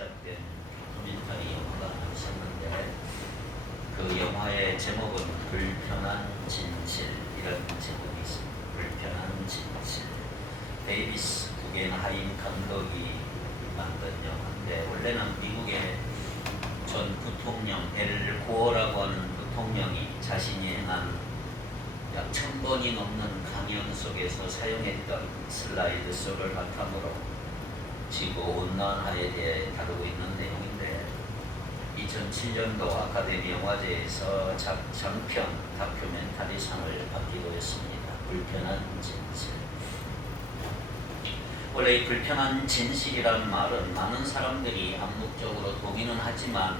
제작된 다큐멘터리 영화가 있었는데 그 영화의 제목은 불편한 진실이라는 제목이 있습니다. 불편한 진실. 데이비스 구겐하임 감독이 만든 영화인데 원래는 미국의 전 부통령 엘 고어라고 하는 부통령이 자신이 행한 약 1000번이 넘는 강연 속에서 사용했던 슬라이드 쇼를 바탕으로 지구 온난화에 대해 다루고 있는 내용인데 2007년도 아카데미 영화제에서 장편 다큐멘터리상을 받기도 했습니다. 불편한 진실. 원래 이 불편한 진실이라는 말은 많은 사람들이 암묵적으로 동의는 하지만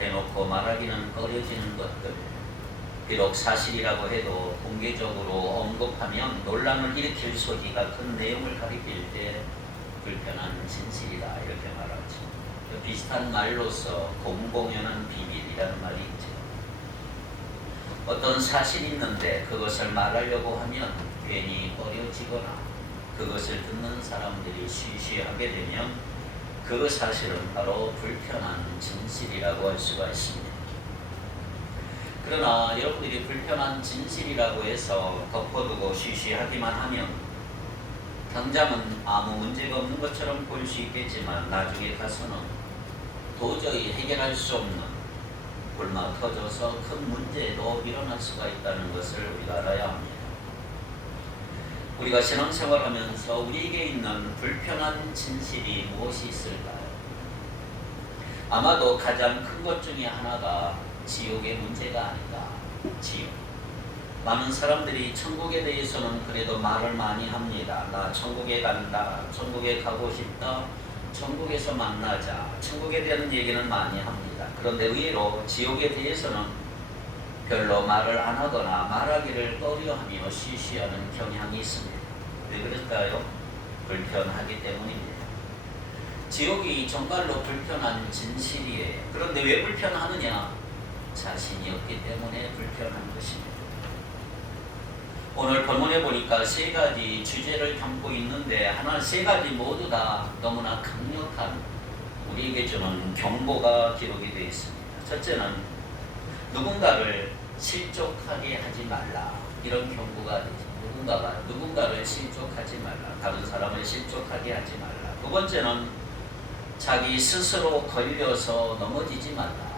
대놓고 말하기는 꺼려지는 것들, 비록 사실이라고 해도 공개적으로 언급하면 논란을 일으킬 소지가 큰 내용을 가리킬 때 불편한 진실이다 이렇게 말하죠. 비슷한 말로서 공공연한 비밀이라는 말이 있죠. 어떤 사실이 있는데 그것을 말하려고 하면 괜히 꺼려지거나 그것을 듣는 사람들이 쉬쉬하게 되면 그 사실은 바로 불편한 진실이라고 할 수가 있습니다. 그러나 여러분들이 불편한 진실이라고 해서 덮어두고 쉬쉬하기만 하면 당장은 아무 문제가 없는 것처럼 보일 수 있겠지만 나중에 가서는 도저히 해결할 수 없는 골마 터져서 큰 문제도 일어날 수가 있다는 것을 우리가 알아야 합니다. 우리가 신앙생활하면서 우리에게 있는 불편한 진실이 무엇이 있을까요? 아마도 가장 큰 것 중에 하나가 지옥의 문제가 아닌가. 지옥. 많은 사람들이 천국에 대해서는 그래도 말을 많이 합니다. 나 천국에 간다. 천국에 가고 싶다. 천국에서 만나자. 천국에 대한 얘기는 많이 합니다. 그런데 의외로 지옥에 대해서는 별로 말을 안 하거나 말하기를 꺼려하며 쉬쉬하는 경향이 있습니다. 왜 그럴까요? 불편하기 때문입니다. 지옥이 정말로 불편한 진실이에요. 그런데 왜 불편하느냐? 자신이 없기 때문에 불편한 것입니다. 오늘 본문에 보니까 세 가지 주제를 담고 있는데 세 가지 모두 다 너무나 강력한 우리에게 주는 경고가 기록이 되어 있습니다. 첫째는 누군가를 실족하게 하지 말라. 이런 경고가 되죠. 누군가를 실족하지 말라. 다른 사람을 실족하게 하지 말라. 두 번째는 자기 스스로 걸려서 넘어지지 말라.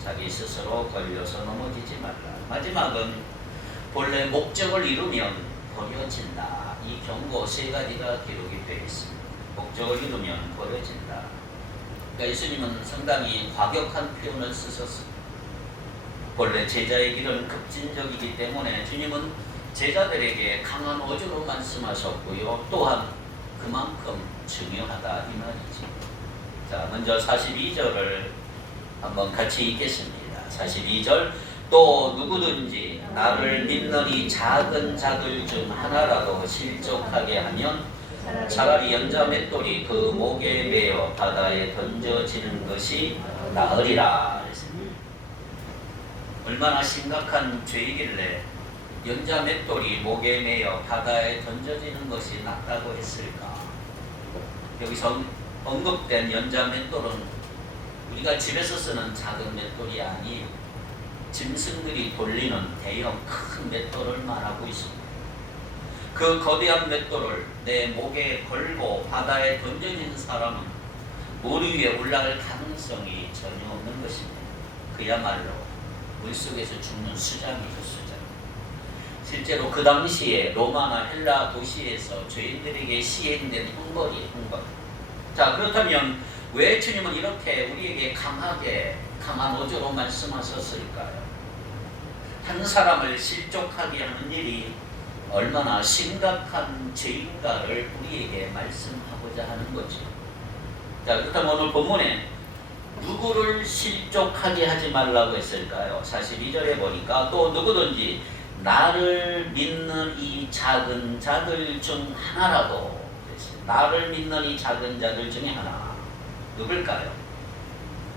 자기 스스로 걸려서 넘어지지 말라. 마지막은 본래 목적을 이루면 버려진다. 이 경고 세 가지가 기록이 되어 있습니다. 목적을 이루면 버려진다. 그러니까 예수님은 상당히 과격한 표현을 쓰셨습니다. 본래 제자의 길은 급진적이기 때문에 주님은 제자들에게 강한 어조로 말씀하셨고요. 또한 그만큼 중요하다 이 말이죠. 자, 먼저 42절을 한번 같이 읽겠습니다. 42절. 또 누구든지 나를 믿는 이 작은 자들 중 하나라도 실족하게 하면 차라리 연자 맷돌이 그 목에 매어 바다에 던져지는 것이 나으리라. 얼마나 심각한 죄이길래 연자 맷돌이 목에 매어 바다에 던져지는 것이 낫다고 했을까? 여기서 언급된 연자 맷돌은 우리가 집에서 쓰는 작은 맷돌이 아니에요. 짐승들이 돌리는 대형 큰 맷돌을 말하고 있습니다. 그 거대한 맷돌을 내 목에 걸고 바다에 던져진 사람은 물 위에 올라갈 가능성이 전혀 없는 것입니다. 그야말로 물속에서 죽는 수장이죠, 수장. 실제로 그 당시에 로마나 헬라 도시에서 죄인들에게 시행된 형벌이에요, 형벌. 자, 그렇다면 왜 주님은 이렇게 우리에게 강한 어조로 말씀하셨을까요? 한 사람을 실족하게 하는 일이 얼마나 심각한 죄인가를 우리에게 말씀하고자 하는 거죠. 자, 그렇다면 오늘 본문에 누구를 실족하게 하지 말라고 했을까요? 42절에 보니까 또 누구든지 나를 믿는 이 작은 자들 중 하나라도, 나를 믿는 이 작은 자들 중에 하나. 누굴까요?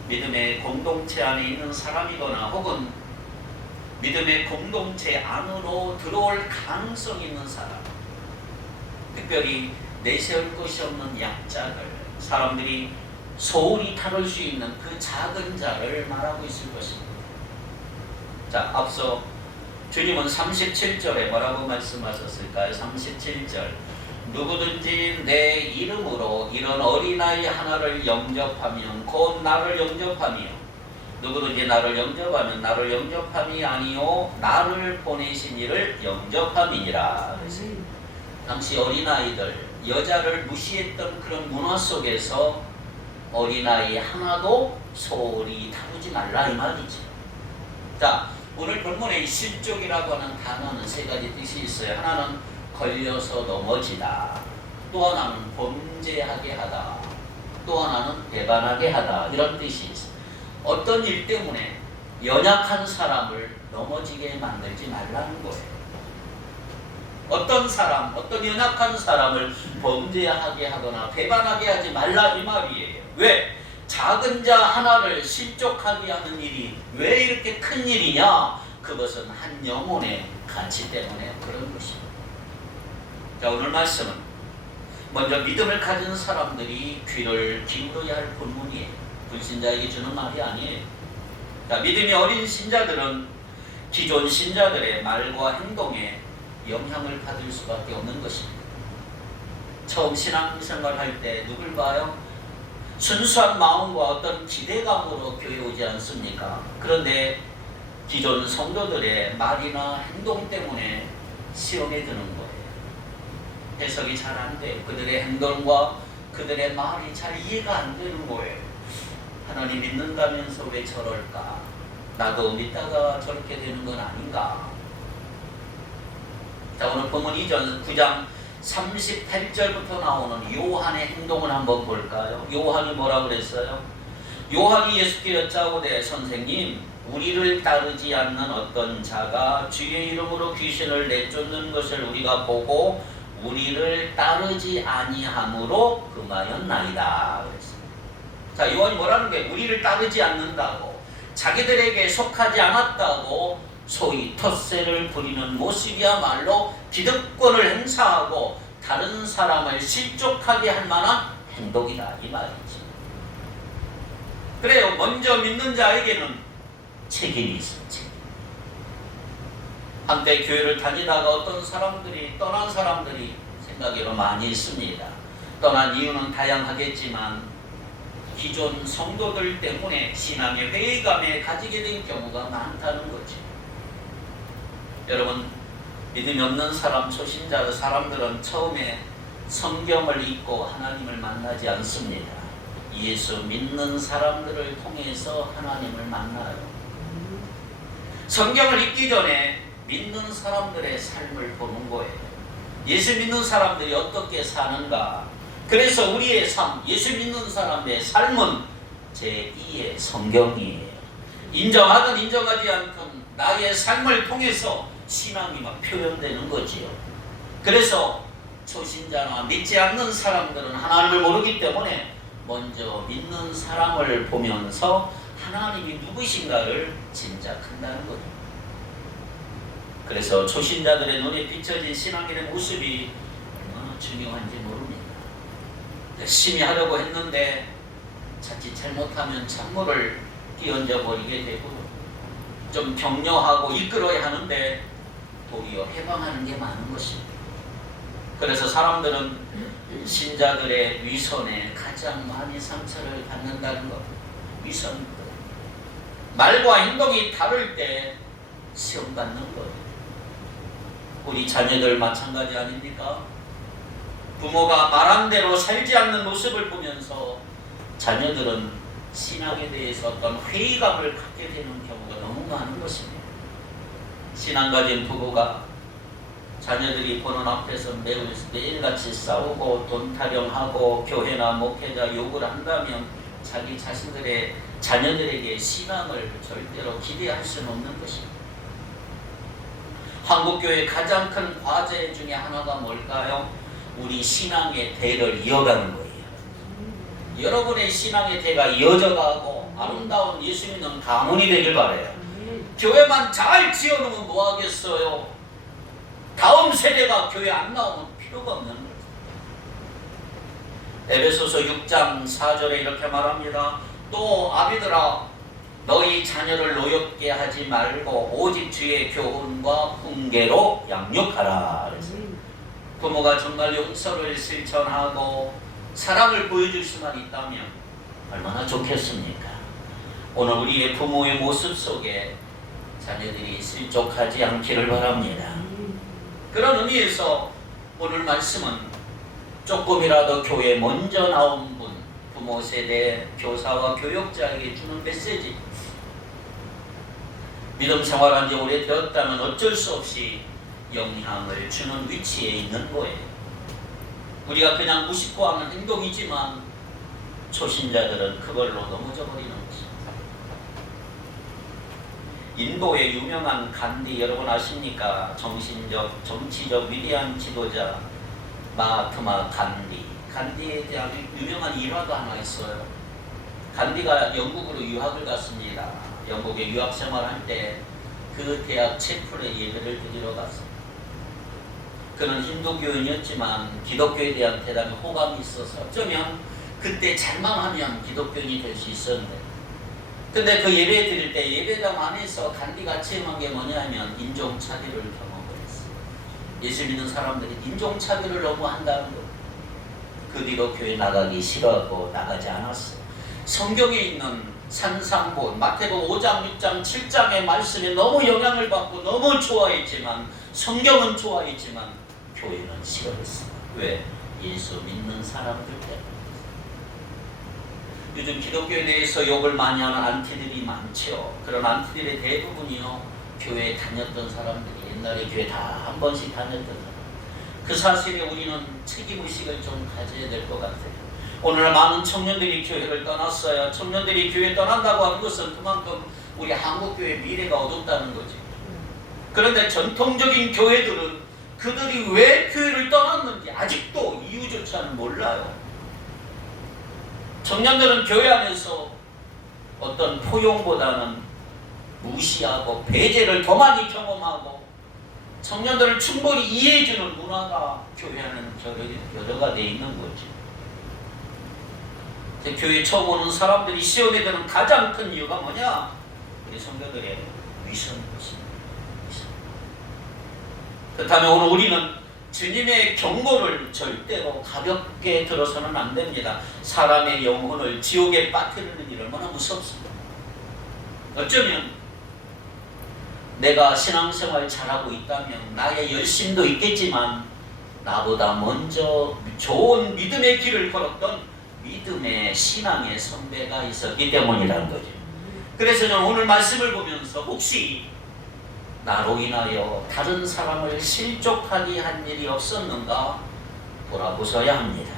믿음의 공동체 안에 있는 사람이거나 혹은 믿음의 공동체 안으로 들어올 가능성 있는 사람, 특별히 내세울 것이 없는 약자들, 사람들이 소홀히 다룰 수 있는 그 작은 자를 말하고 있을 것입니다. 자, 앞서 주님은 37절에 뭐라고 말씀하셨을까요? 37절, 누구든지 내 이름으로 이런 어린아이 하나를 영접하면 곧 나를 영접하며 누구든지 나를 영접하면 나를 영접함이 아니요 나를 보내신 이를 영접함이니라. 당시 어린아이들, 여자를 무시했던 그런 문화 속에서 어린아이 하나도 소홀히 다루지 말라 이 말이죠. 자, 오늘 본문의 실족이라고 하는 단어는 세 가지 뜻이 있어요. 하나는 걸려서 넘어지다, 또 하나는 범죄하게 하다, 또 하나는 배반하게 하다, 이런 뜻이 있어요. 어떤 일 때문에 연약한 사람을 넘어지게 만들지 말라는 거예요. 어떤 사람, 어떤 연약한 사람을 범죄하게 하거나 배반하게 하지 말라 이 말이에요. 왜? 작은 자 하나를 실족하게 하는 일이 왜 이렇게 큰 일이냐? 그것은 한 영혼의 가치 때문에 그런 것입니다. 자, 오늘 말씀은 먼저 믿음을 가진 사람들이 귀를 기울여야 할 본문이에요. 불신자에게 주는 말이 아니에요. 자, 믿음이 어린 신자들은 기존 신자들의 말과 행동에 영향을 받을 수밖에 없는 것입니다. 처음 신앙생활할 때 누굴 봐요? 순수한 마음과 어떤 기대감으로 교회 오지 않습니까? 그런데 기존 성도들의 말이나 행동 때문에 시험에 드는 거예요. 해석이 잘 안 돼요. 그들의 행동과 그들의 말이 잘 이해가 안 되는 거예요. 하나님 믿는다면서 왜 저럴까? 나도 믿다가 저렇게 되는 건 아닌가? 자, 오늘 본문 9장 38절부터 나오는 요한의 행동을 한번 볼까요? 요한이 뭐라고 그랬어요? 요한이 예수께 여짜오되 선생님, 우리를 따르지 않는 어떤 자가 주의 이름으로 귀신을 내쫓는 것을 우리가 보고 우리를 따르지 아니함으로 금하였나이다 그랬어요. 자, 요한이 뭐라는 게 우리를 따르지 않는다고, 자기들에게 속하지 않았다고 소위 텃세를 부리는 모습이야말로 기득권을 행사하고 다른 사람을 실족하게 할 만한 행동이다 이 말이지. 그래요. 먼저 믿는 자에게는 책임이 있었지. 한때 교회를 다니다가 어떤 사람들이, 떠난 사람들이 생각으로 많이 있습니다. 떠난 이유는 다양하겠지만 기존 성도들 때문에 신앙의 회의감에 가지게 된 경우가 많다는 거죠. 여러분, 믿음이 없는 사람, 초신자 사람들은 처음에 성경을 읽고 하나님을 만나지 않습니다. 예수 믿는 사람들을 통해서 하나님을 만나요. 성경을 읽기 전에 믿는 사람들의 삶을 보는 거예요. 예수 믿는 사람들이 어떻게 사는가. 그래서 우리의 삶, 예수 믿는 사람의 삶은 제2의 성경이에요. 인정하든 인정하지 않든 나의 삶을 통해서 신앙이 막 표현되는 거지요. 그래서 초신자나 믿지 않는 사람들은 하나님을 모르기 때문에 먼저 믿는 사람을 보면서 하나님이 누구신가를 짐작한다는 거죠. 그래서 초신자들의 눈에 비춰진 신앙인의 모습이 얼마나 중요한지 모릅니다. 열심히 하려고 했는데 자칫 잘못하면 찬물을 끼얹어 버리게 되고, 좀 격려하고 이끌어야 하는데 도리어 해방하는 게 많은 것입니다. 그래서 사람들은 신자들의 위선에 가장 많이 상처를 받는다는 것. 위선, 말과 행동이 다를 때 시험 받는 것. 우리 자녀들 마찬가지 아닙니까? 부모가 말한 대로 살지 않는 모습을 보면서 자녀들은 신앙에 대해서 어떤 회의감을 갖게 되는 경우가 너무 많은 것입니다. 신앙 가진 부부가 자녀들이 보는 앞에서 매일같이 싸우고 돈 타령하고 교회나 목회자 욕을 한다면 자기 자신들의 자녀들에게 신앙을 절대로 기대할 수는 없는 것입니다. 한국교회의 가장 큰 과제 중에 하나가 뭘까요? 우리 신앙의 대를 이어가는 거예요. 여러분의 신앙의 대가 이어져가고 아름다운 예수 믿는 가문이 되길 바라요. 교회만 잘 지어놓으면 뭐 하겠어요? 다음 세대가 교회 안 나오면 필요가 없는 거죠. 에베소서 6장 4절에 이렇게 말합니다. 또 아비들아 너희 자녀를 노엽게 하지 말고 오직 주의 교훈과 훈계로 양육하라. 부모가 정말 용서를 실천하고 사랑을 보여줄 수만 있다면 얼마나 좋겠습니까? 오늘 우리의 부모의 모습 속에 자녀들이 실족하지 않기를 바랍니다. 그런 의미에서 오늘 말씀은 조금이라도 교회에 먼저 나온 분, 부모 세대 교사와 교육자에게 주는 메시지. 믿음 생활한 지 오래되었다면 어쩔 수 없이 영향을 주는 위치에 있는 거예요. 우리가 그냥 무심코 하는 행동이지만 초신자들은 그걸로 넘어져 버리는 것입니다. 인도의 유명한 간디 여러분 아십니까? 정신적, 정치적 위대한 지도자 마하트마 간디. 간디에 대한 유명한 일화도 하나 있어요. 간디가 영국으로 유학을 갔습니다. 영국에 유학 생활할 때 그 대학 채플에 예배를 드리러 갔습니다. 그는 힌두교인이었지만 기독교에 대한 대단히 호감이 있어서 어쩌면 그때 잘만 하면 기독교인이 될 수 있었는데, 근데 그 예배 드릴 때 예배당 안에서 간디가 체험한 게 뭐냐면 인종차별을 경험을 했어요. 예수 믿는 사람들이 인종차별을 너무 한다는 거. 그 뒤로 교회 나가기 싫어하고 나가지 않았어요. 성경에 있는 산상본, 마태복음 5장, 6장, 7장의 말씀에 너무 영향을 받고 너무 좋아했지만, 성경은 좋아했지만 교회는 싫어했어요. 왜? 예수 믿는 사람들 때문에. 요즘 기독교에 대해서 욕을 많이 하는 안티들이 많죠. 그런 안티들의 대부분이요, 교회에 다녔던 사람들이, 옛날에 교회 다 한 번씩 다녔던 사람. 그 사실에 우리는 책임의식을 좀 가져야 될 것 같아요. 오늘 많은 청년들이 교회를 떠났어요. 청년들이 교회 떠난다고 하는 것은 그만큼 우리 한국교회의 미래가 어둡다는 거지. 그런데 전통적인 교회들은 그들이 왜 교회를 떠났는지 아직도 이유조차는 몰라요. 청년들은 교회 안에서 어떤 포용보다는 무시하고 배제를 더 많이 경험하고, 청년들을 충분히 이해해주는 문화가 교회 안에는 결여가 되어 있는 거지. 교회 처음 오는 사람들이 시험에 드는 가장 큰 이유가 뭐냐? 우리 성도들의 위선인 것입니다. 그렇다면 오늘 우리는 주님의 경고를 절대로 가볍게 들어서는 안 됩니다. 사람의 영혼을 지옥에 빠뜨리는 일 얼마나 무섭습니까? 어쩌면 내가 신앙생활 잘하고 있다면 나의 열심도 있겠지만 나보다 먼저 좋은 믿음의 길을 걸었던 믿음의 신앙의 선배가 있었기 때문이라는 거죠. 그래서 저는 오늘 말씀을 보면서 혹시 나로 인하여 다른 사람을 실족하게 한 일이 없었는가 돌아보셔야 합니다.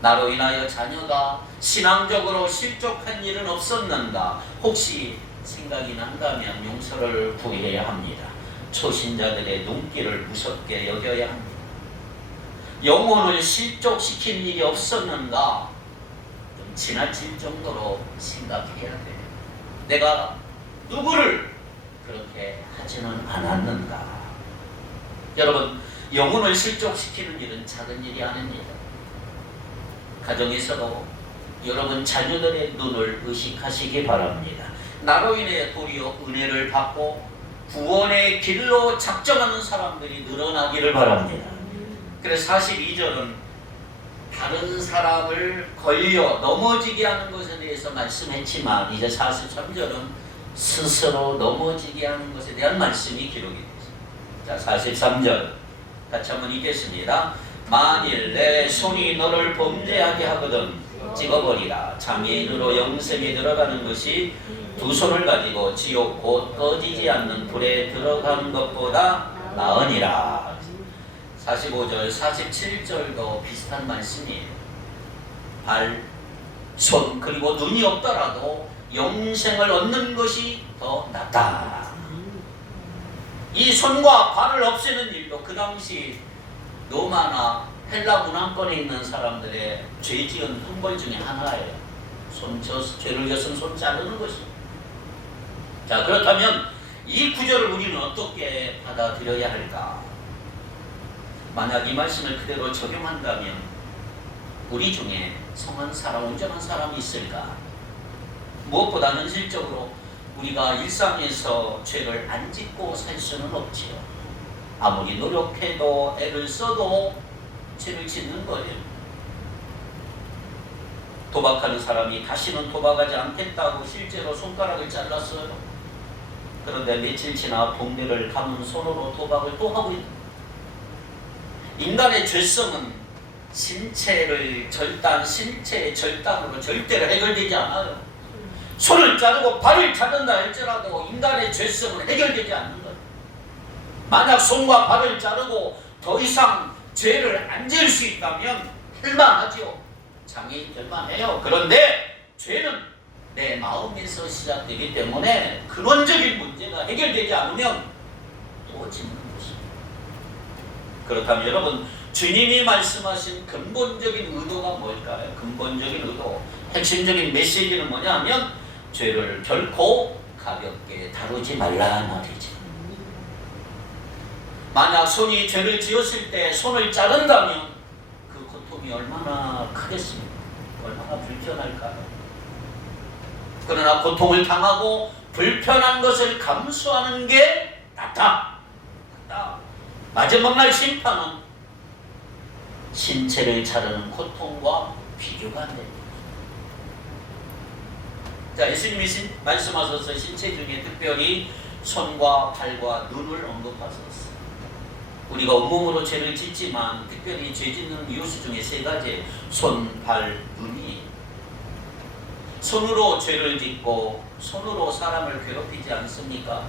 나로 인하여 자녀가 신앙적으로 실족한 일은 없었는가 혹시 생각이 난다면 용서를 구해야 합니다. 초신자들의 눈길을 무섭게 여겨야 합니다. 영혼을 실족시킨 일이 없었는가 좀 지나칠 정도로 생각해야 돼요. 내가 누구를 그렇게 하지는 않았는가. 여러분, 영혼을 실족시키는 일은 작은 일이 아닙니다. 가정에서도 여러분 자녀들의 눈을 의식하시기 바랍니다. 나로 인해 도리어 은혜를 받고 구원의 길로 작정하는 사람들이 늘어나기를 바랍니다. 그래서 42절은 다른 사람을 걸려 넘어지게 하는 것에 대해서 말씀했지만, 이제 43절은 스스로 넘어지게 하는 것에 대한 말씀이 기록이 되었습니다. 자, 43절 같이 한번 읽겠습니다. 만일 내 손이 너를 범죄하게 하거든 찍어버리라. 장애인으로 영생에 들어가는 것이 두 손을 가지고 지옥 곧 꺼지지 않는 불에 들어가는 것보다 나으니라. 45절, 47절도 비슷한 말씀이에요. 발, 손, 그리고 눈이 없더라도 영생을 얻는 것이 더 낫다. 이 손과 발을 없애는 일도 그 당시 로마나 헬라 문화권에 있는 사람들의 죄지은 형벌 중에 하나예요. 죄를 졌으면 손 자르는 것입니다. 자, 그렇다면 이 구절을 우리는 어떻게 받아들여야 할까? 만약 이 말씀을 그대로 적용한다면 우리 중에 성한 사람, 온전한 사람이 있을까? 무엇보다 현실적으로 우리가 일상에서 죄를 안 짓고 살 수는 없지요. 아무리 노력해도 애를 써도 죄를 짓는 거예요. 도박하는 사람이 다시는 도박하지 않겠다고 실제로 손가락을 잘랐어요. 그런데 며칠 지나 동네를 감은 손으로 도박을 또 하고 있는 거예요. 인간의 죄성은 신체의 절단으로 절대로 해결되지 않아요. 손을 자르고 발을 자른다 할지라도 인간의 죄성은 해결되지 않는 거예요. 만약 손과 발을 자르고 더 이상 죄를 안 지을 수 있다면 할만하지요. 장애인 될만해요. 그런데 죄는 내 마음에서 시작되기 때문에 근원적인 문제가 해결되지 않으면 또 짓는 것입니다. 그렇다면 여러분, 주님이 말씀하신 근본적인 의도가 뭘까요? 근본적인 의도, 핵심적인 메시지는 뭐냐 하면 죄를 결코 가볍게 다루지 말라 말이죠. 만약 손이 죄를 지었을 때 손을 자른다면 그 고통이 얼마나 크겠습니까? 얼마나 불편할까요? 그러나 고통을 당하고 불편한 것을 감수하는 게 낫다. 마지막 날 심판은 신체를 자르는 고통과 비교가 안 됩니다. 자, 예수님이 말씀하셔서 신체 중에 특별히 손과 발과 눈을 언급하셨어요. 우리가 온몸으로 죄를 짓지만 특별히 죄 짓는 이유수 중에 세 가지, 손, 발, 눈이. 손으로 죄를 짓고 손으로 사람을 괴롭히지 않습니까?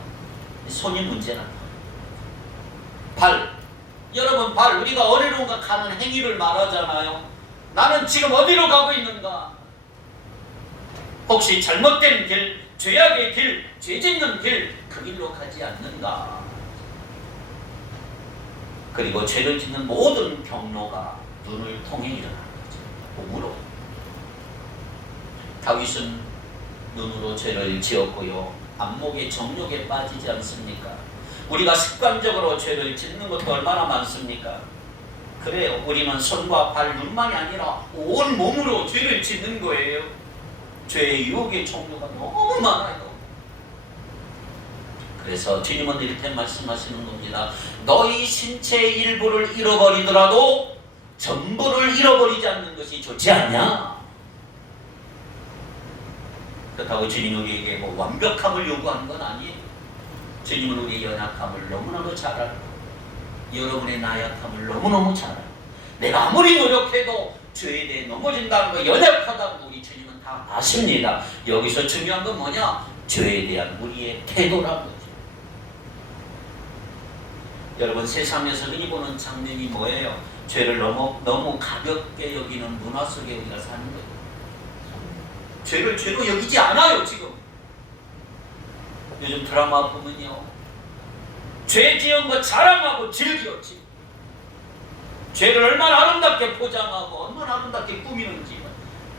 손이 문제는 발. 여러분, 발, 우리가 어디론가 가는 행위를 말하잖아요. 나는 지금 어디로 가고 있는가? 혹시 잘못된 길, 죄악의 길, 죄 짓는 길, 그 길로 가지 않는가? 그리고 죄를 짓는 모든 경로가 눈을 통해 일어나는 거죠. 몸으로. 다윗은 눈으로 죄를 지었고요. 안목의 정욕에 빠지지 않습니까? 우리가 습관적으로 죄를 짓는 것도 얼마나 많습니까? 그래요. 우리는 손과 발, 눈만이 아니라 온 몸으로 죄를 짓는 거예요. 죄의 유혹의 종류가 너무 많아요. 그래서 주님은 이렇게 말씀하시는 겁니다. 너희 신체의 일부를 잃어버리더라도 전부를 잃어버리지 않는 것이 좋지 않냐? 그렇다고 주님은 우리에게 뭐 완벽함을 요구하는 건 아니에요. 주님은 우리의 연약함을 너무나도 잘 알고 여러분의 나약함을 너무너무 잘 알고 내가 아무리 노력해도 죄에 대해 넘어진다는 거, 연약하다는 거 우리 주님은 다 아십니다. 여기서 중요한 건 뭐냐? 죄에 대한 우리의 태도라는 거죠. 여러분, 세상에서 흔히 보는 장면이 뭐예요? 죄를 너무 가볍게 여기는 문화 속에 우리가 사는 거예요. 죄를 죄로 여기지 않아요. 지금 요즘 드라마 보면요, 죄 지은 거 자랑하고 즐겼지. 죄를 얼마나 아름답게 포장하고 얼마나 아름답게 꾸미는지.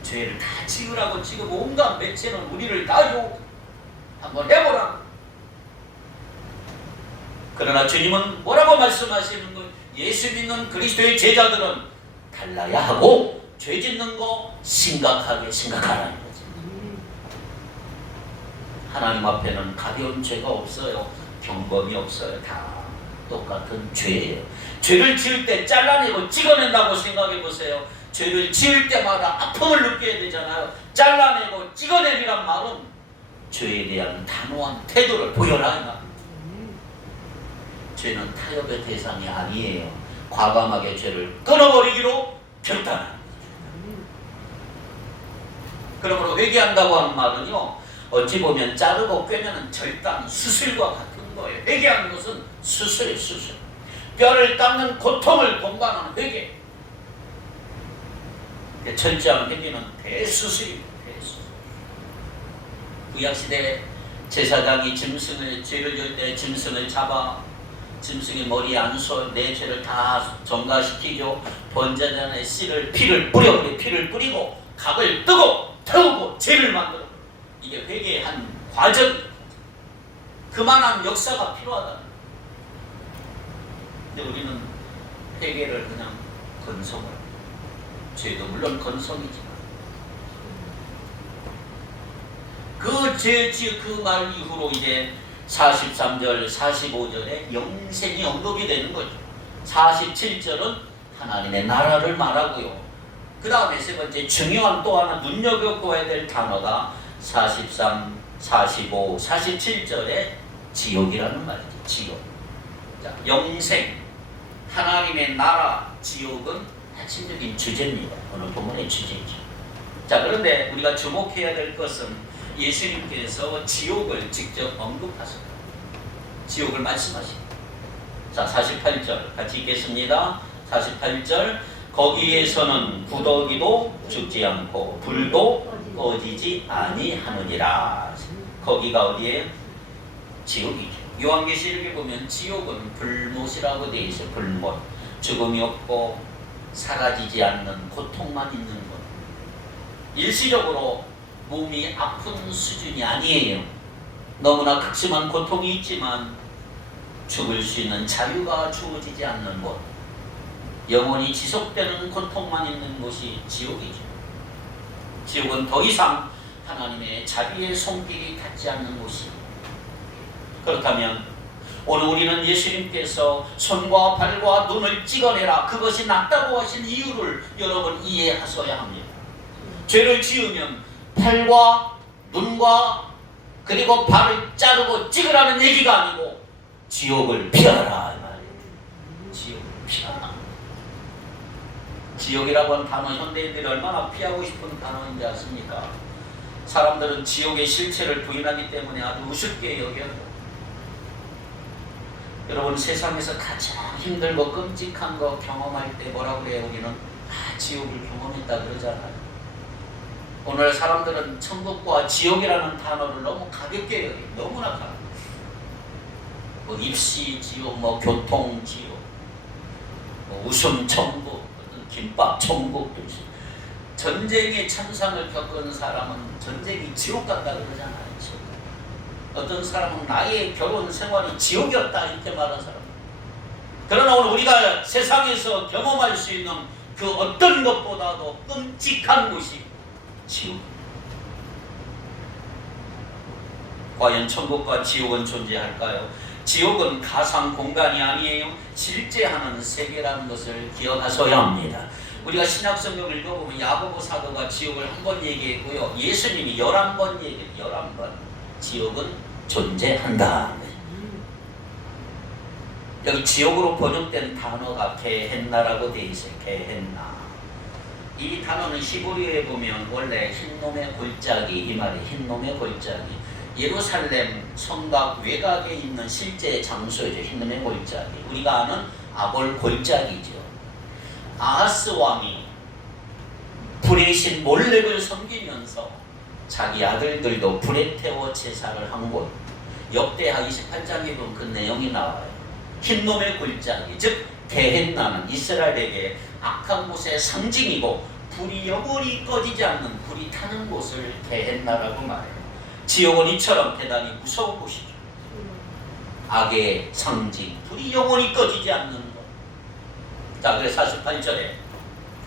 죄를 다 지으라고 지금 온갖 매체는 우리를 다 요구 한번 해보라. 그러나 주님은 뭐라고 말씀하시는 건, 예수 믿는 그리스도의 제자들은 달라야 하고 죄 짓는 거 심각하게 생각하라는 거지. 하나님 앞에는 가벼운 죄가 없어요. 경범이 없어요. 다 똑같은 죄예요. 죄를 지을 때 잘라내고 찍어낸다고 생각해 보세요. 죄를 지을 때마다 아픔을 느껴야 되잖아요. 잘라내고 찍어내리란 말은 죄에 대한 단호한 태도를 보여라. 죄는 타협의 대상이 아니에요. 과감하게 죄를 끊어버리기로 결단하는 거죠. 그러므로 회개한다고 하는 말은요, 어찌 보면 자르고 꿰매는 절단, 수술과 같은 거예요. 회개하는 것은 수술. 뼈를 닦는 고통을 동반하는 회개. 철저한 회개는 대수술입니다. 대수술. 구약시대 제사장이 짐승을, 죄를 지을 때 짐승을 잡아 짐승의 머리에 안수, 내 죄를 다 전가시키죠. 번제단에 피를 뿌리고 각을 뜨고 태우고 죄를 만들어. 이게 회개의 한 과정이에요. 그만한 역사가 필요하다. 근데 우리는 회개를 그냥 건성을, 죄도 물론 건성이지만 그 말 이후로 이제 43절, 45절에 영생이 언급이 되는 거죠. 47절은 하나님의 나라를 말하고요. 그 다음에 세 번째 중요한 또 하나 눈여겨보아야 될 단어가 43, 45, 47절에 지옥이라는 말이죠. 지옥. 자, 영생, 하나님의 나라, 지옥은 핵심적인 주제입니다. 오늘 본문의 주제이죠. 자, 그런데 우리가 주목해야 될 것은 예수님께서 지옥을 직접 언급하셨다. 지옥을 말씀하십니다. 자, 48절 같이 읽겠습니다. 48절 거기에서는 구더기도 죽지 않고 불도 꺼지지 아니하느니라. 거기가 어디에? 지옥이죠. 요한계시록에 보면 지옥은 불못이라고 되어 있어요. 불못. 죽음이 없고 사라지지 않는 고통만 있는 것. 일시적으로 몸이 아픈 수준이 아니에요. 너무나 극심한 고통이 있지만 죽을 수 있는 자유가 주어지지 않는 곳. 영원히 지속되는 고통만 있는 곳이 지옥이죠. 지옥은 더 이상 하나님의 자비의 손길이 닿지 않는 곳이에요. 그렇다면 오늘 우리는 예수님께서 손과 발과 눈을 찍어내라 그것이 낫다고 하신 이유를 여러분 이해하셔야 합니다. 죄를 지으면 팔과 눈과 그리고 발을 자르고 찍으라는 얘기가 아니고 지옥을 피하라 이 말이에요. 지옥을 피하라. 지옥이라고 하는 단어 현대인들이 얼마나 피하고 싶은 단어인지 아십니까? 사람들은 지옥의 실체를 부인하기 때문에 아주 우습게 여겨요. 여러분 세상에서 가장 힘들고 끔찍한 거 경험할 때 뭐라고 그래요? 우리는 지옥을 경험했다 그러잖아요. 오늘 사람들은 천국과 지옥이라는 단어를 너무 가볍게 여겨요. 너무나 가볍게. 뭐 입시 지옥, 뭐 교통 지옥, 뭐 웃음 천국, 김밥 천국도 있어요. 전쟁의 찬상을 겪은 사람은 전쟁이 지옥 같다 그러잖아요. 어떤 사람은 나의 결혼 생활이 지옥이었다 이렇게 말하는 사람. 그러나 오늘 우리가 세상에서 경험할 수 있는 그 어떤 것보다도 끔찍한 곳이 지옥. 과연 천국과 지옥은 존재할까요? 지옥은 가상 공간이 아니에요. 실제하는 세계라는 것을 기억하셔야 합니다. 우리가 신약 성경을 읽어보면 야고보 사도가 지옥을 한 번 얘기했고요. 예수님이 11번 얘기했어요. 11번. 지옥은 존재한다. 여기 지옥으로 번역된 단어가 게헨나라고 되어 있어요. 게헨나. 이 단어는 히브리어에 보면 원래 흰놈의 골짜기 이 말이 흰놈의 골짜기. 예루살렘 성곽 외곽에 있는 실제 장소이죠. 흰놈의 골짜기. 우리가 아는 아골 골짜기죠. 아하스 왕이 불의 신 몰렉을 섬기면서 자기 아들들도 불에 태워 제사를 한 곳. 역대하 28장에 보면 그 내용이 나와요. 흰놈의 골짜기, 즉 게헨나는 이스라엘에게 악한 곳의 상징이고 불이 영원히 꺼지지 않는 불이 타는 곳을 게헨나라고 말해요. 지옥은 이처럼 대단히 무서운 곳이죠. 악의 상징, 불이 영원히 꺼지지 않는 곳. 자, 그래서 48절에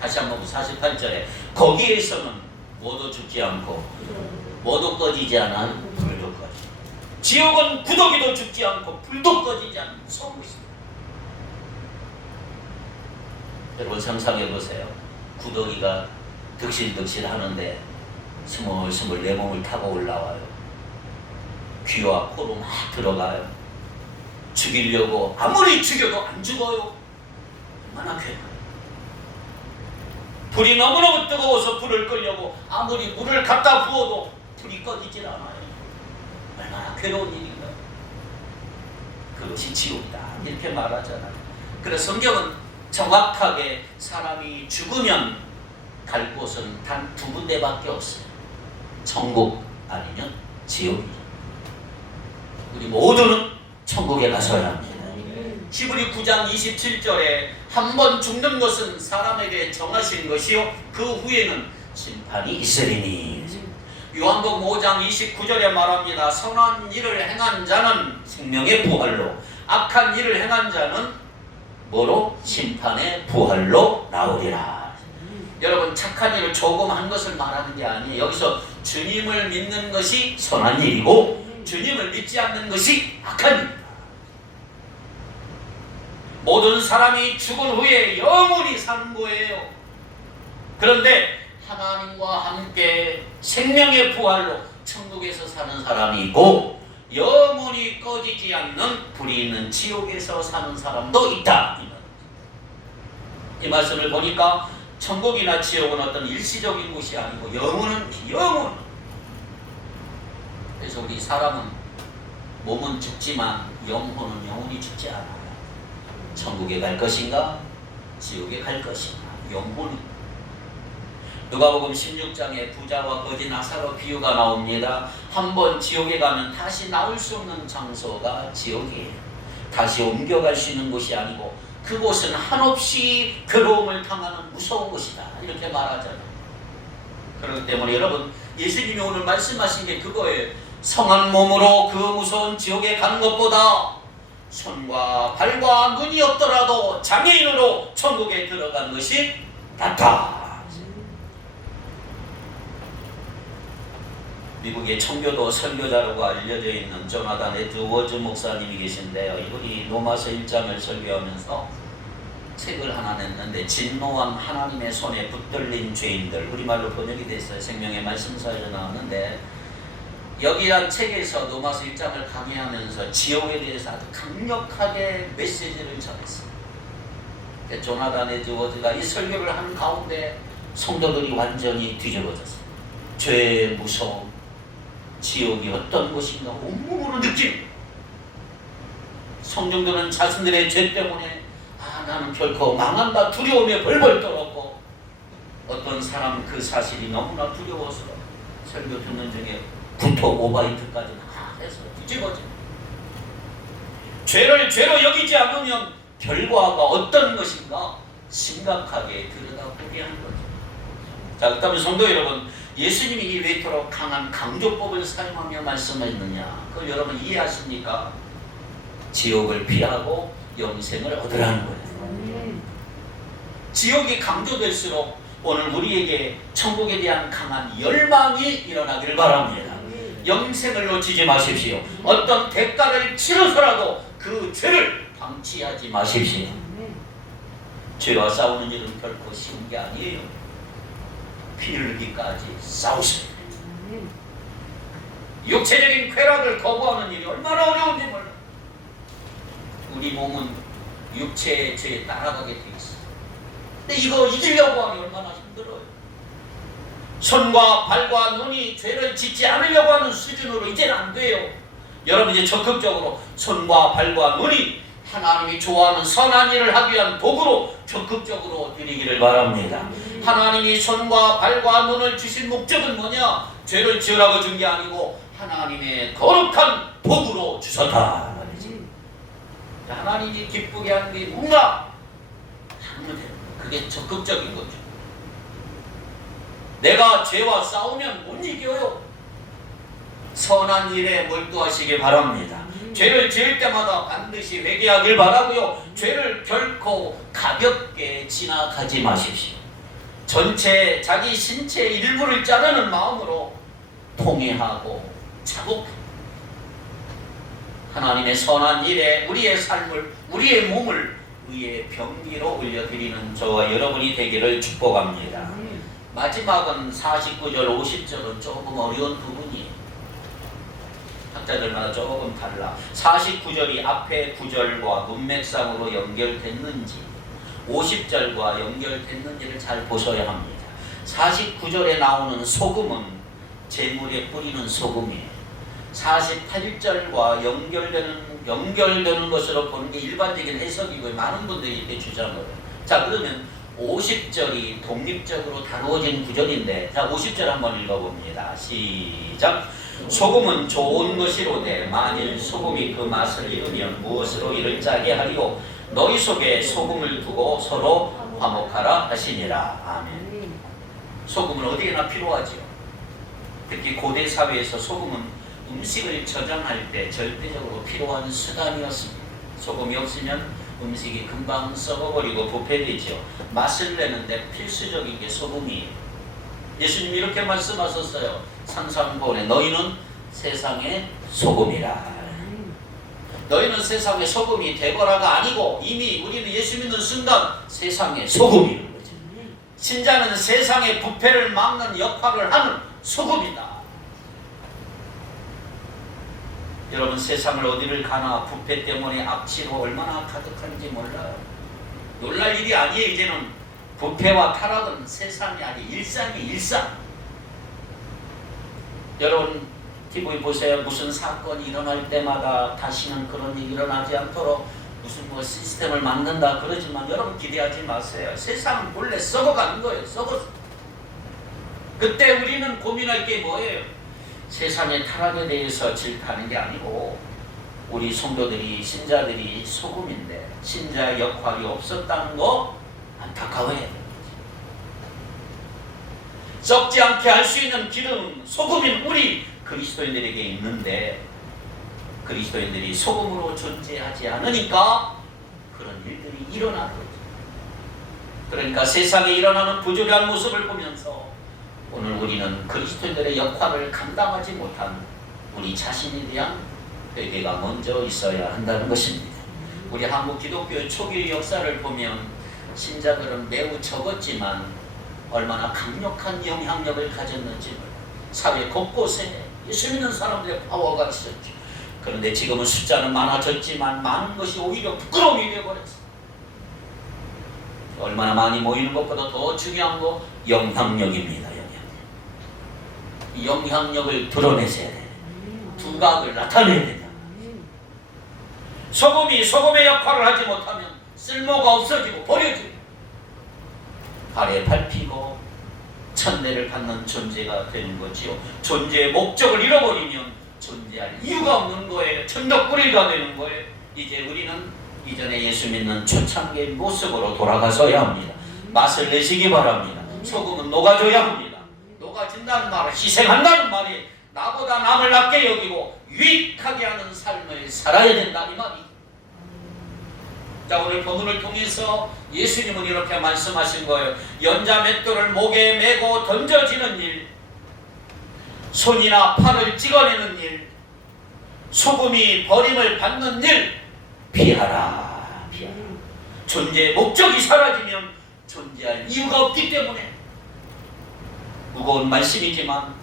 다시 한번 48절에 거기에서는 모두 죽지 않고 모두 꺼지지 않아 불도 꺼지. 지옥은 구더기도 죽지 않고 불도 꺼지지 않는 무서운 곳입니다. 여러분 상상해 보세요. 구더기가 득실득실 하는데 스물스물 내 몸을 타고 올라와요. 귀와 코로 막 들어가요. 죽이려고 아무리 죽여도 안 죽어요. 얼마나 괴로워요. 불이 너무너무 뜨거워서 불을 끄려고 아무리 물을 갖다 부어도 불이 꺼지질 않아요. 얼마나 괴로운 일인가. 그것이 지옥이다 이렇게 말하잖아요. 그래서 성경은 정확하게 사람이 죽으면 갈 곳은 단 두 군데밖에 없어요. 천국 아니면 지옥이죠. 우리 모두는 천국에 가서야 합니다. 히브리 9장 27절에 한 번 죽는 것은 사람에게 정하신 것이요 그 후에는 심판이 있으리니. 요한복음 5장 29절에 말합니다. 선한 일을 행한 자는 생명의 부활로, 악한 일을 행한 자는 뭐로? 심판의 부활로 나오리라. 여러분 착한 일을 조금 한 것을 말하는 게 아니에요. 여기서 주님을 믿는 것이 선한 일이고 주님을 믿지 않는 것이 악한 일이다. 모든 사람이 죽은 후에 영원히 사는 거예요. 그런데 하나님과 함께 생명의 부활로 천국에서 사는 사람이 있고 영원히 꺼지지 않는 불이 있는 지옥에서 사는 사람도 있다. 이 말씀을 보니까 천국이나 지옥은 어떤 일시적인 곳이 아니고 영원은 영원. 그래서 우리 사람은 몸은 죽지만 영혼은 영원히 죽지 않아요. 천국에 갈 것인가 지옥에 갈 것인가 영혼이. 누가복음 16장에 부자와 거지 나사로 비유가 나옵니다. 한번 지옥에 가면 다시 나올 수 없는 장소가 지옥이에요. 다시 옮겨갈 수 있는 곳이 아니고 그곳은 한없이 괴로움을 당하는 무서운 곳이다. 이렇게 말하잖아요. 그렇기 때문에 여러분 예수님이 오늘 말씀하신 게 그거예요. 성한 몸으로 그 무서운 지옥에 가는 것보다 손과 발과 눈이 없더라도 장애인으로 천국에 들어가는 것이 낫다. 미국의 청교도 설교자라고 알려져 있는 조나단 에드워즈 목사님이 계신데요. 이분이 로마서 1장을 설교하면서 책을 하나 냈는데 진노함 하나님의 손에 붙들린 죄인들, 우리말로 번역이 됐어요. 생명의 말씀사에서 나왔는데 여기란 책에서 로마서 1장을 강의하면서 지옥에 대해서 아주 강력하게 메시지를 전했어요. 조나단 에드워즈가 이 설교를 한 가운데 성도들이 완전히 뒤집어졌어요. 죄의 무서움, 지옥이 어떤 곳인가 온몸으로 느낌. 성령들은 자신들의 죄 때문에 나는 결코 망한다 두려움에 벌벌 떨었고 어떤 사람은 그 사실이 너무나 두려워서 설교 듣는 중에 구토 오바이트까지 다 해서 뒤집어져. 죄를 죄로 여기지 않으면 결과가 어떤 것인가 심각하게 들여다보게 한 거죠. 자, 그렇다면 성도 여러분, 예수님이 왜 이토록 강한 강조법을 사용하며 말씀하셨느냐? 그걸 여러분 이해하십니까? 지옥을 피하고 영생을 얻으라는 거예요. 지옥이 강조될수록 오늘 우리에게 천국에 대한 강한 열망이 일어나기를 바랍니다. 영생을 놓치지 마십시오. 어떤 대가를 치러서라도 그 죄를 방치하지 마십시오. 죄와 싸우는 일은 결코 쉬운 게 아니에요. 피를 흘리기까지 싸우세요. 육체적인 쾌락을 거부하는 일이 얼마나 어려운지 몰라. 우리 몸은 육체의 죄에 따라가게 돼 있어. 근데 이거 이기려고 하니 얼마나 힘들어요. 손과 발과 눈이 죄를 짓지 않으려고 하는 수준으로 이제는 안 돼요. 여러분 이제 적극적으로 손과 발과 눈이 하나님이 좋아하는 선한 일을 하기 위한 도구로 적극적으로 드리기를 바랍니다. 하나님이 손과 발과 눈을 주신 목적은 뭐냐? 죄를 지으라고 준 게 아니고 하나님의 거룩한 도구로 주셨다 말이지. 하나님이 기쁘게 하는 게 뭔가 하면 돼요. 그게 적극적인 거죠. 내가 죄와 싸우면 못 이겨요. 선한 일에 몰두하시길 바랍니다. 죄를 지을 때마다 반드시 회개하길 바라고요. 죄를 결코 가볍게 지나가지 마십시오. 전체 자기 신체의 일부를 자르는 마음으로 통회하고 자복. 하나님의 선한 일에 우리의 삶을, 우리의 몸을 의의 병기로 올려드리는 저와 여러분이 되기를 축복합니다. 마지막은 49절 50절은 조금 어려운 부분이에요. 학자들마다 조금 달라. 49절이 앞에 9절과 문맥상으로 연결됐는지 50절과 연결됐는지를 잘 보셔야 합니다. 49절에 나오는 소금은 제물에 뿌리는 소금이에요. 48절과 연결되는 것으로 보는 게 일반적인 해석이고요. 많은 분들이 이렇게 주장을 해요. 자, 그러면 50절이 독립적으로 다루어진 구절인데, 자, 50절 한번 읽어봅니다. 시작. 소금은 좋은 것이로되 만일 소금이 그 맛을 잃으면 무엇으로 이를 짜게 하리요? 너희 속에 소금을 두고 서로 화목하라 하시니라. 아멘. 소금은 어디에나 필요하지요. 특히 고대 사회에서 소금은 음식을 저장할 때 절대적으로 필요한 수단이었습니다. 소금이 없으면 음식이 금방 썩어버리고 부패되죠. 맛을 내는데 필수적인 게 소금이에요. 예수님이 이렇게 말씀하셨어요. 산상보훈에 너희는 세상의 소금이라. 너희는 세상의 소금이 되거라가 아니고 이미 우리는 예수 믿는 순간 세상의 소금이라는 거죠. 신자는 세상의 부패를 막는 역할을 하는 소금이다. 여러분 세상을 어디를 가나 부패 때문에 악취로 얼마나 가득한지 몰라요. 놀랄 일이 아니에요. 이제는 부패와 타락은 세상이 아니 일상이 일상. 여러분 TV 보세요. 무슨 사건이 일어날 때마다 다시는 그런 일이 일어나지 않도록 무슨 뭐 시스템을 만든다 그러지만 여러분 기대하지 마세요. 세상은 본래 썩어가는 거예요. 썩어서. 그때 우리는 고민할 게 뭐예요? 세상의 타락에 대해서 질타하는 게 아니고 우리 성도들이 신자들이 소금인데 신자의 역할이 없었다는 거 안타까워해야 돼요. 썩지 않게 할 수 있는 기름 소금인 우리 그리스도인들에게 있는데 그리스도인들이 소금으로 존재하지 않으니까 그런 일들이 일어나는 거죠. 그러니까 세상에 일어나는 부조리한 모습을 보면서 오늘 우리는 그리스도인들의 역할을 감당하지 못한 우리 자신에 대한 회개가 먼저 있어야 한다는 것입니다. 우리 한국 기독교의 초기 역사를 보면 신자들은 매우 적었지만 얼마나 강력한 영향력을 가졌는지 몰라요. 사회 곳곳에 예수 믿는 사람들의 파워가 있었죠. 그런데 지금은 숫자는 많아졌지만 많은 것이 오히려 부끄러움이 되어버렸어요. 얼마나 많이 모이는 것보다 더 중요한 거 영향력입니다. 영향력을 드러내셔야 돼요. 두각을 나타내야 된다. 소금이 소금의 역할을 하지 못하면 쓸모가 없어지고 버려지고 발에 밟히고 천대를 받는 존재가 되는 거지요. 존재의 목적을 잃어버리면 존재할 이유가 없는 거예요. 천덕꾸리가 되는 거예요. 이제 우리는 이전에 예수 믿는 초창기의 모습으로 돌아가서야 합니다. 맛을 내시기 바랍니다. 소금은 녹아줘야 합니다. 녹아진다는 말은 희생한다는 말이 나보다 남을 낮게 여기고 유익하게 하는 삶을 살아야 된다 이 말이. 자, 오늘 본문을 통해서 예수님은 이렇게 말씀하신 거예요. 연자 맷돌을 목에 메고 던져지는 일, 손이나 팔을 찍어내는 일, 소금이 버림을 받는 일 피하라. 피하라. 존재의 목적이 사라지면 존재할 이유가 없기 때문에 무거운 말씀이지만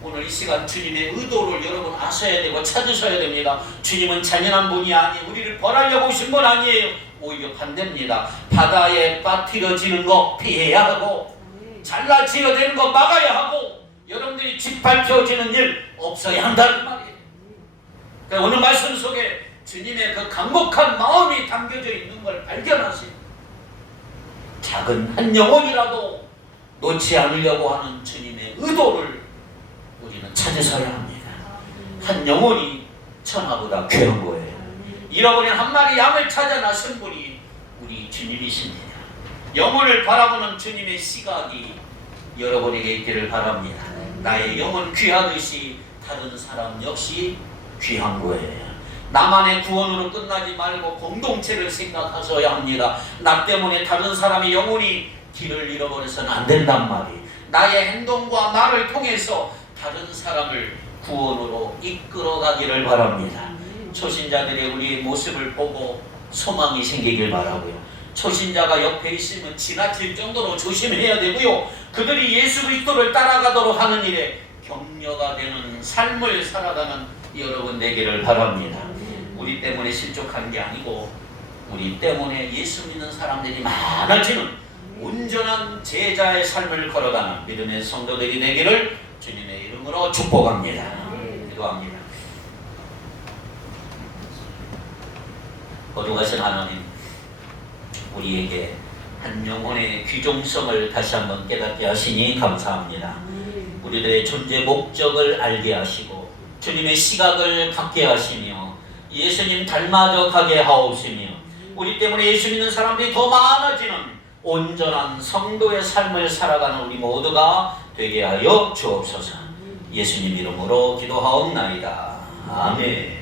오늘 이 시간 주님의 의도를 여러분 아셔야 되고 찾으셔야 됩니다. 주님은 잔인한 분이 아니 우리를 벌하려고 오신 분 아니에요. 오히려 반대입니다. 바다에 빠뜨려지는 거 피해야 하고 잘라지어내는 거 막아야 하고 여러분들이 짓밟혀지는 일 없어야 한다는 말이에요. 그러니까 오늘 말씀 속에 주님의 그 강력한 마음이 담겨져 있는 걸 발견하시고 작은 한 영혼이라도 놓지 않으려고 하는 주님의 의도를 우리는 찾으셔야 합니다. 한 영혼이 천하보다 귀한 거예요. 잃어버린 한 마리 양을 찾아 나신 분이 우리 주님이십니다. 영혼을 바라보는 주님의 시각이 여러분에게 있기를 바랍니다. 나의 영혼 귀하듯이 다른 사람 역시 귀한 거예요. 나만의 구원으로 끝나지 말고 공동체를 생각하셔야 합니다. 나 때문에 다른 사람의 영혼이 길을 잃어버려서는 안 된단 말이에요. 나의 행동과 말을 통해서 다른 사람을 구원으로 이끌어가기를 바랍니다. 초신자들의 우리의 모습을 보고 소망이 생기길 바라고요. 초신자가 옆에 있으면 지나칠 정도로 조심해야 되고요. 그들이 예수 그리스도를 따라가도록 하는 일에 격려가 되는 삶을 살아가는 여러분 되기를 바랍니다. 우리 때문에 실족한 게 아니고 우리 때문에 예수 믿는 사람들이 많아지는 온전한 제자의 삶을 걸어가는 믿음의 성도들이 되기를 주님의 이름으로 축복합니다. 기도합니다. 거룩하신 하나님, 우리에게 한 영혼의 귀중성을 다시 한번 깨닫게 하시니 감사합니다. 우리들의 존재 목적을 알게 하시고 주님의 시각을 갖게 하시며 예수님 닮아져 가게 하옵시며 우리 때문에 예수 믿는 사람들이 더 많아지는 온전한 성도의 삶을 살아가는 우리 모두가 되게 하여 주옵소서. 예수님 이름으로 기도하옵나이다. 아멘.